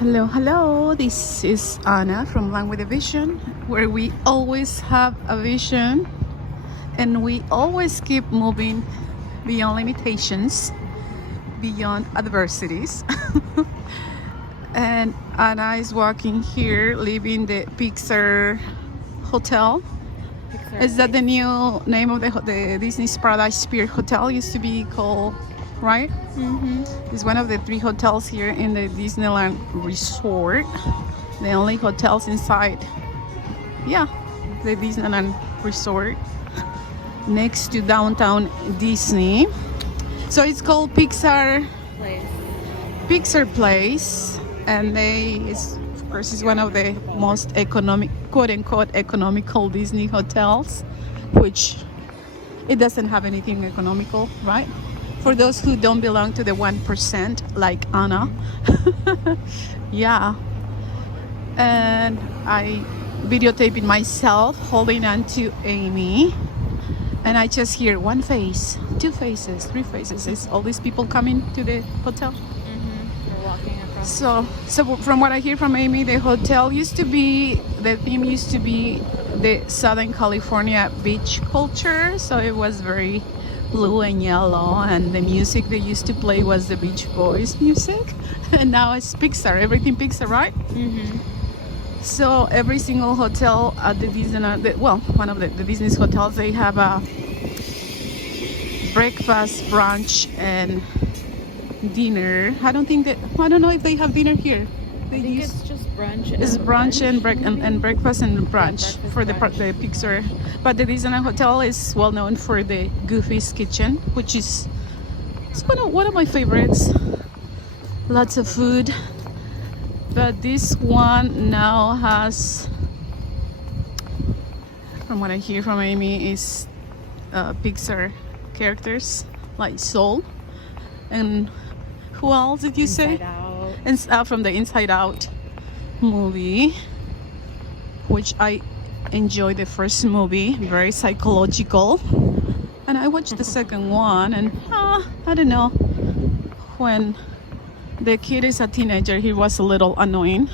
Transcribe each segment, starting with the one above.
Hello, hello. This is Anna from Land with a Vision, where we always have a vision and we always keep moving beyond limitations, beyond adversities. And Anna is walking here, leaving the Pixar Hotel. Is that the new name of the Disney's Paradise Pier Hotel? Used to be called, right? It's one of the 3 hotels here in the Disneyland Resort. The only hotels inside, the Disneyland Resort, next to downtown Disney. So it's called Pixar Place, and of course, it's one of the most economic, quote-unquote, economical Disney hotels, which it doesn't have anything economical, right? For those who don't belong to the 1%, like Anna. Yeah. And I videotaping myself holding on to Amy. And I just hear one face, 2 faces, 3 faces. It's all these people coming to the hotel. We're walking across. So from what I hear from Amy, the theme used to be the Southern California beach culture. So it was very blue and yellow, and the music they used to play was the Beach Boys music. And now it's Pixar, everything Pixar, right? So every single hotel at the Disneyland, one of the Disney's hotels, they have a breakfast, brunch, and dinner. I don't know if they have dinner here. I think it's just brunch. It's brunch and breakfast and brunch for the Pixar. But the Disneyland Hotel is well known for the Goofy's Kitchen, which is one of my favorites. Lots of food. But this one now has, from what I hear from Amy, is Pixar characters like Soul. And who else did you say? From the Inside Out movie, which I enjoyed the first movie, very psychological, and I watched the second one, and I don't know, when the kid is a teenager he was a little annoying.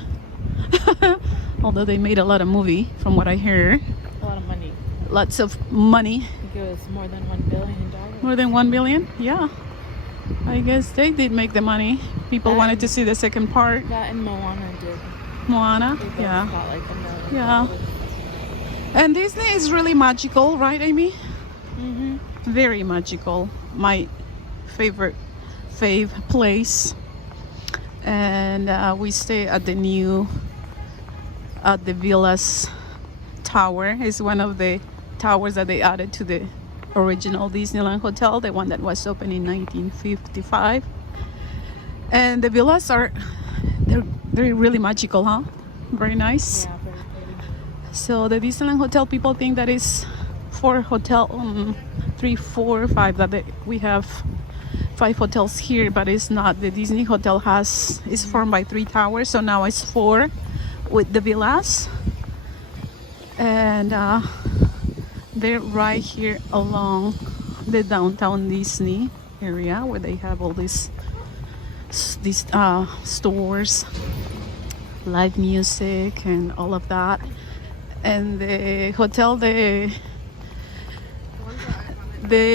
Although they made a lot of movie, from what I hear. A lot of money. Lots of money. I think it was more than $1 billion. More than 1 billion? Yeah. I guess they did make the money. People wanted to see the second part. That and Moana did. Moana? They both Yeah. got like $1 million. Yeah. And Disney is really magical, right, Amy? Very magical. My fave place. And we stay at the Villas Tower. It's one of the towers that they added to the original Disneyland Hotel, the one that was opened in 1955. And the villas they're really magical, huh? Very nice. Yeah, very pretty. So the Disneyland Hotel, people think that is 4 hotel, 3, 4, 5, we have 5 hotels here, but it's not. The Disney Hotel is formed by 3 towers, so now it's 4 with the villas. And they're right here along the downtown Disney area, where they have all these stores, live music, and all of that. And the hotel, the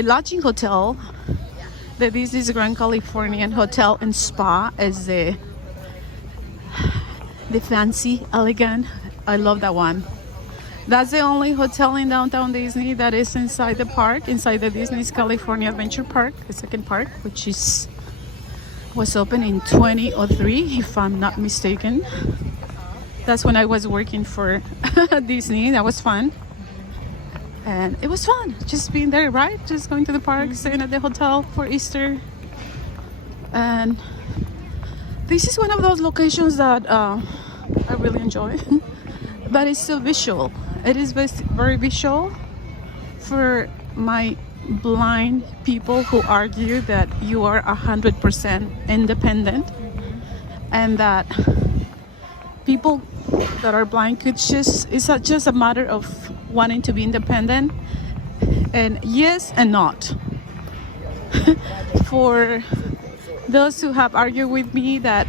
lodging hotel, the Disney's Grand Californian Hotel and Spa, is the fancy, elegant. I love that one. That's the only hotel in downtown Disney that is inside the park, inside the Disney's California Adventure Park, the second park, which was opened in 2003, if I'm not mistaken. That's when I was working for Disney. That was fun. And it was fun, just being there, right? Just going to the park, staying at the hotel for Easter. And this is one of those locations that I really enjoy. But it's so visual. It is very visual for my blind people who argue that you are 100% independent, and that people that are blind it's just a matter of wanting to be independent, and yes and not. For those who have argued with me that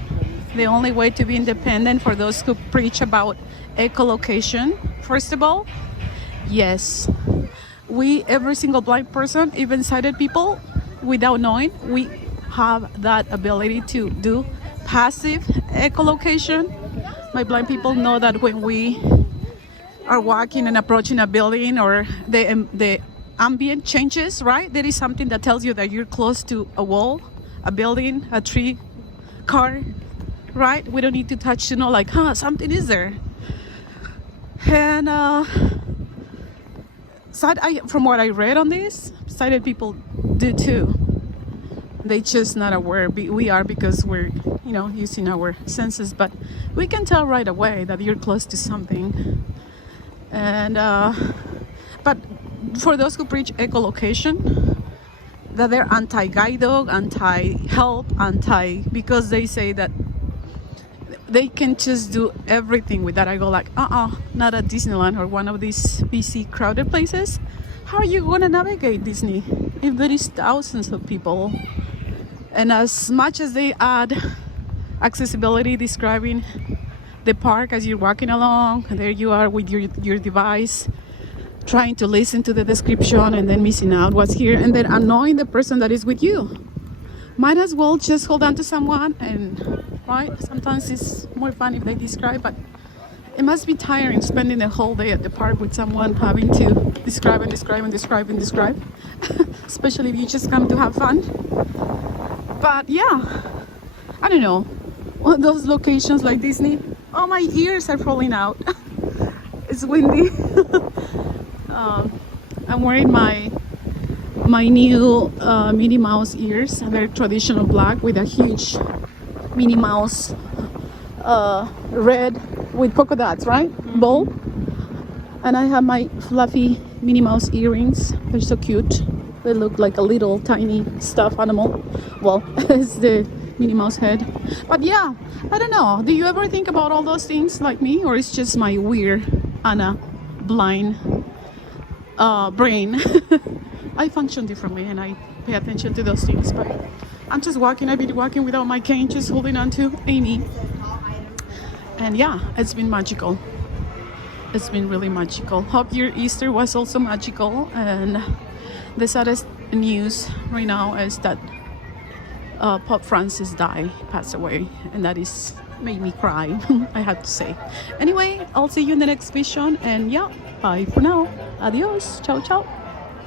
the only way to be independent for those who preach about echolocation. First of all, yes, we, every single blind person, even sighted people, without knowing, we have that ability to do passive echolocation. My blind people know that when we are walking and approaching a building, or the ambient changes, right? There is something that tells you that you're close to a wall, a building, a tree, car, right? We don't need to touch to know, like, something is there. And from what I read on this, sighted people do too. They just not aware. We are, because we're, using our senses, but we can tell right away that you're close to something. And but for those who preach echolocation, that they're anti-guide dog, anti-help, because they say that they can just do everything with that. I go like, not at Disneyland or one of these busy, crowded places. How are you going to navigate Disney if there is thousands of people? And as much as they add accessibility, describing the park as you're walking along, there you are with your device, trying to listen to the description and then missing out what's here, and then annoying the person that is with you. Might as well just hold on to someone, and right, sometimes it's more fun if they describe, but it must be tiring spending the whole day at the park with someone having to describe and describe and describe and describe, especially if you just come to have fun. But yeah, I don't know, one of those locations like Disney, oh, my ears are falling out. It's windy. I'm wearing my new Minnie Mouse ears. They're traditional black with a huge Minnie Mouse red with polka dots, right? Bowl. And I have my fluffy Minnie Mouse earrings. They're so cute. They look like a little tiny stuffed animal. Well, it's the Minnie Mouse head. But yeah, I don't know. Do you ever think about all those things like me, or it's just my weird Anna blind brain? I function differently and I pay attention to those things, but I'm just walking. I've been walking without my cane, just holding on to Amy. And yeah, it's been magical. It's been really magical. Hope your Easter was also magical. And the saddest news right now is that Pope Francis passed away, and that is made me cry. I have to say. Anyway, I'll see you in the next vision, and yeah, bye for now. Adios. Ciao, ciao.